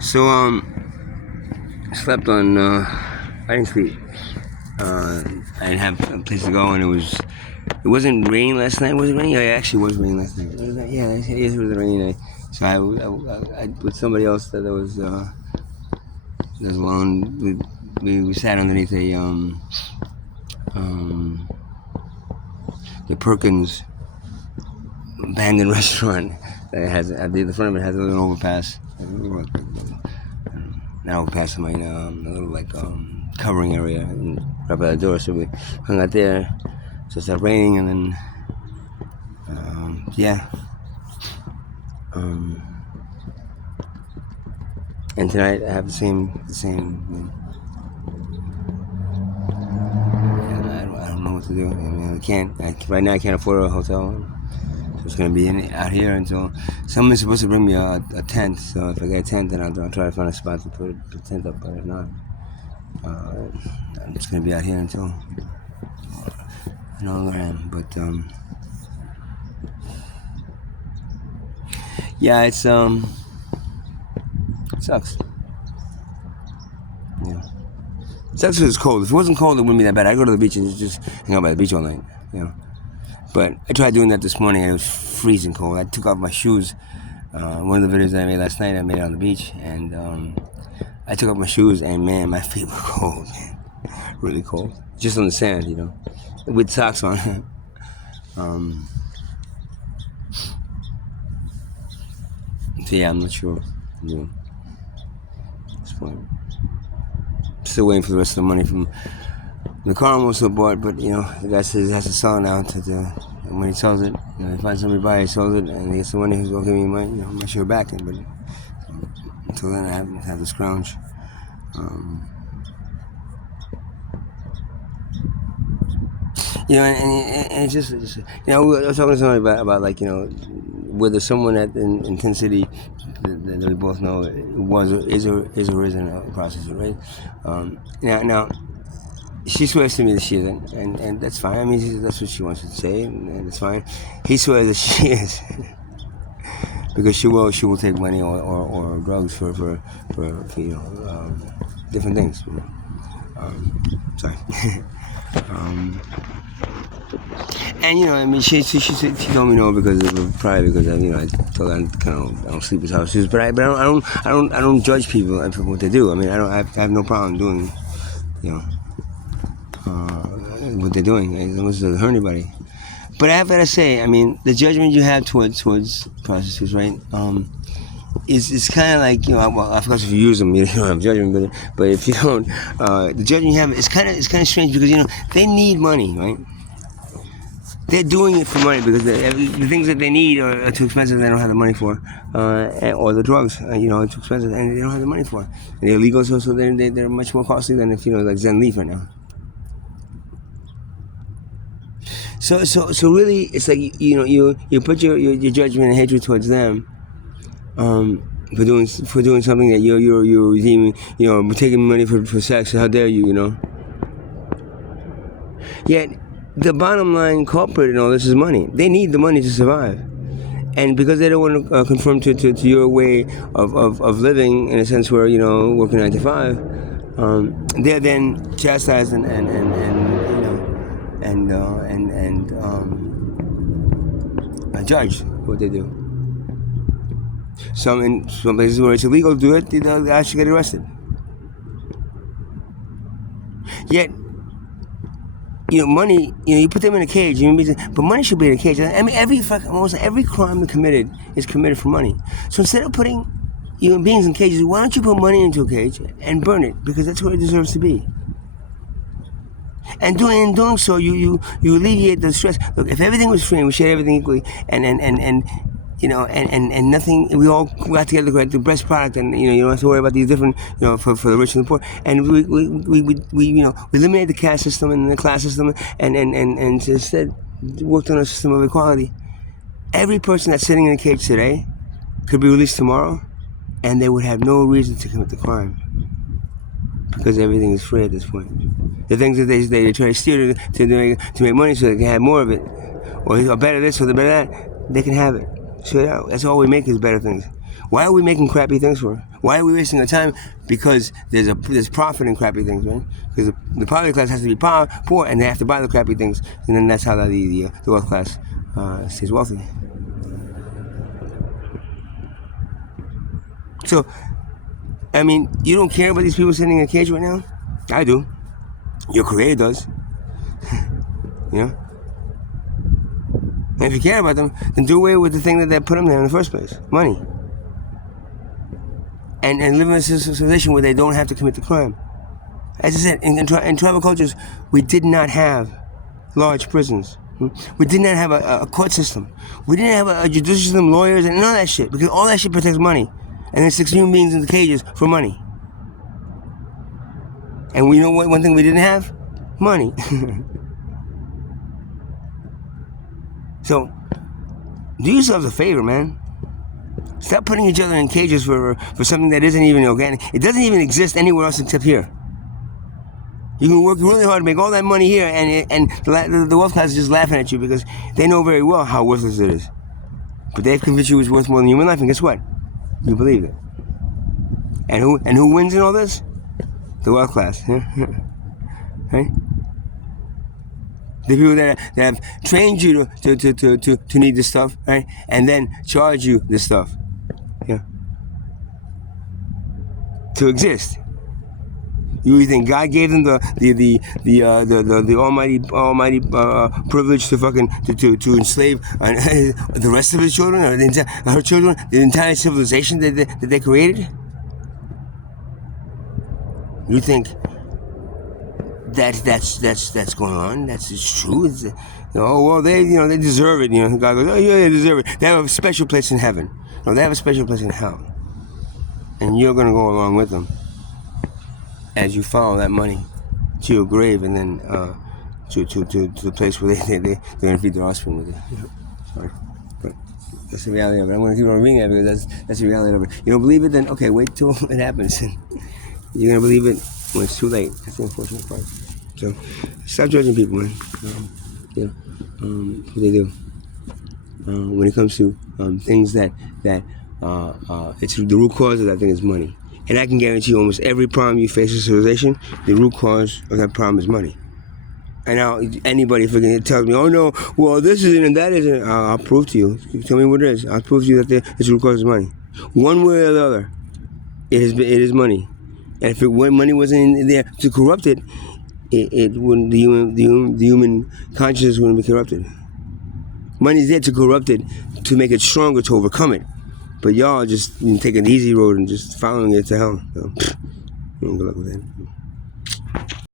So I slept on. I didn't sleep. I didn't have a place to go, and it wasn't raining last night. Was it raining? Yeah, it actually was raining last night. Yeah, it was a rainy night. So I with somebody else that was alone. We sat underneath um, the Perkins abandoned restaurant that has at the front of it has a little overpass. Now overpass, I mean a little like covering area right by the door. So we hung out there. So it started raining, and then yeah. And tonight I have the same. I don't know what to do. I mean, right now I can't afford a hotel. So it's gonna be out here until someone's supposed to bring me a tent. So if I get a tent, then I'll try to find a spot to put the tent up. But if not, I'm just gonna be out here until I know where I am. But yeah, it sucks. Yeah. It sucks because it's cold. If it wasn't cold, it wouldn't be that bad. I'd go to the beach and just hang out by the beach all night, you know. But I tried doing that this morning, and it was freezing cold. I took off my shoes. One of the videos that I made last night, I made it on the beach, and I took off my shoes, and man, my feet were cold, man. Really cold. Just on the sand, you know, with socks on. So yeah, I'm not sure. You know, at this point, still waiting for the rest of the money from the car. Almost bought, but you know, the guy says he has to sell it now. And when he sells it, you know, he finds somebody to buy it, he sells it, and he gets the money. He's gonna give me money. You know, I'm not sure back it, but until then, I have to scrounge. You know, and it's just you know, I was talking to somebody about like, you know, whether someone in Tin City that we both know is or isn't a prostitute, right? Now she swears to me that she isn't, and that's fine. I mean, that's what she wants to say, and it's fine. He swears that she is, because she will take money or drugs for you know, different things. You know? Sorry. And you know, I mean, she told me no because probably because you know, I told her I don't sleep with houses, but I don't judge people for what they do. I mean, I have no problem doing, you know, what they're doing as long as it doesn't hurt anybody. But I have to say, I mean, the judgment you have towards prostitutes, right? It's kind of like, you know, well, of course if you use them, you don't have judgment, but if you don't, the judgment you have, it's kind of strange because, you know, they need money, right? They're doing it for money because the things that they need are too expensive. They don't have the money for, or the drugs, you know, are too expensive and they don't have the money for. And they're illegal, so they're much more costly than if, you know, like Zen Leaf right now. So really, it's like, you know, you put your judgment and hatred towards them, for doing something that you're redeeming, you know, taking money for sex. How dare you, you know? Yet the bottom line culprit in all this is money. They need the money to survive, and because they don't want to conform to your way of living, in a sense where, you know, working 9 to 5, they're then chastised and you know and judged for what they do. In some places where it's illegal to do it, they'll actually get arrested. Yet, you know, money, you know, you put them in a cage, but money should be in a cage. I mean, almost every crime committed is committed for money. So instead of putting human beings in cages, why don't you put money into a cage and burn it? Because that's where it deserves to be. And doing so, you alleviate the stress. Look, if everything was free and we shared everything equally, and you know, and nothing, we all got together to create the best product, and you know, you don't have to worry about these different, you know, for the rich and the poor, and we you know, we eliminate the caste system and the class system, and instead worked on a system of equality. Every person that's sitting in a cage today could be released tomorrow, and they would have no reason to commit the crime, because everything is free at this point. The things that they try to steer to make money so they can have more of it, or better this or the better that, they can have it. So that's all we make is better things. Why are we making crappy things for? Why are we wasting our time? Because there's profit in crappy things, right? Because the poverty class has to be poor, and they have to buy the crappy things, and then that's how the wealth class stays wealthy. So, I mean, you don't care about these people sitting in a cage right now? I do. Your creator does. You know? And if you care about them, then do away with the thing that put them there in the first place, money. And live in a civilization where they don't have to commit the crime. As I said, in tribal cultures, we did not have large prisons. We did not have a court system. We didn't have a judicial system, lawyers, and none of that shit, because all that shit protects money. And there's 6 human beings in the cages for money. And we know what one thing we didn't have? Money. So, do yourselves a favor, man. Stop putting each other in cages for something that isn't even organic. It doesn't even exist anywhere else except here. You can work really hard to make all that money here, and the wealth class is just laughing at you because they know very well how worthless it is. But they've convinced you it's worth more than human life, and guess what? You believe it. And who wins in all this? The wealth class. Right? The people that have trained you to need this stuff, right? And then charge you this stuff, yeah, to exist. You think God gave them the almighty privilege to enslave the rest of His children, or her children, the entire civilization that they created? You think that's going on? It's true. Well, they deserve it. God goes, oh yeah, they deserve it. They have a special place in heaven. No, they have a special place in hell, and you're going to go along with them as you follow that money to your grave, and then to the place where they're going to feed their offspring with it. Sorry, but that's the reality of it. I'm going to keep on reading that because that's the reality of it. You don't believe it? Then okay, wait till it happens. You're going to believe it when it's too late. That's the unfortunate part. So, stop judging people, man. What they do. When it comes to things that it's the root cause of that thing is money. And I can guarantee you almost every problem you face in civilization, the root cause of that problem is money. And now anybody freaking tells me, oh no, well this isn't and that isn't, I'll prove to you. Tell me what it is. I'll prove to you that its root cause is money. One way or the other, it is money. And if money wasn't in there to corrupt it, it wouldn't. The human consciousness wouldn't be corrupted. Money's there to corrupt it, to make it stronger, to overcome it. But y'all just taking the easy road and just following it to hell. So, good luck with that.